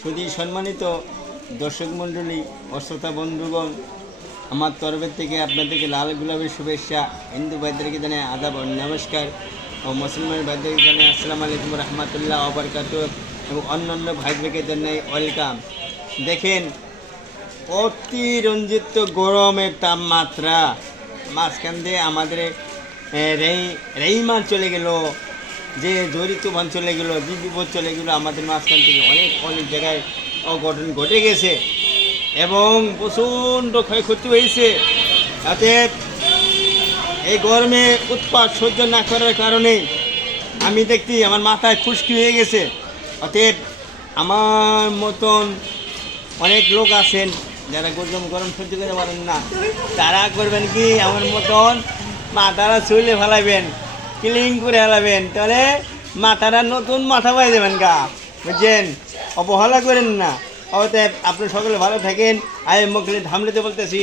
সুধী সম্মানিত দর্শক মণ্ডলী ও শ্রোতা বন্ধুগণ, আমার তরফের থেকে আপনাদেরকে লাল গোলাপের শুভেচ্ছা। হিন্দু ভাইদেরকে জানাই আদাব ও নমস্কার, ও মুসলমান ভাইদেরকে জানাই আসসালামু আলাইকুম রহমতুল্লাহ ওয়া বারাকাতুহু, এবং অন্যান্য ভাইদেরকে জানাই ওয়েলকাম। দেখেন, অতিরঞ্জিত গরমের তাপমাত্রা, মাঝখান দিয়ে আমাদের রেইমান চলে গেল, যে জরি তুফান চলে গেল, যে বিপদ চলে গেলো, আমাদের মাঝখান থেকে অনেক জায়গায় অঘটন ঘটে গেছে এবং প্রচণ্ড ক্ষয়ক্ষতি হয়েছে। তাতে এই গরমে উৎপাত সহ্য না করার কারণে আমি দেখছি আমার মাথায় খুশকি হয়ে গেছে। অতএব আমার মতন অনেক লোক আছেন যারা গরম সহ্য করতে পারেন না, তারা করবেন কি, আমার মতন মাথাটা চুলে ফেলাবেন, ক্লিন করে ফেলাবেন, তাহলে মাথাটা নতুন মাথা পাই যাবেন গা, বুঝছেন? অবহেলা করেন না। অতএব আপনি সকলে ভালো থাকেন। আমি মুখলে ধামড়িতে বলতেছি।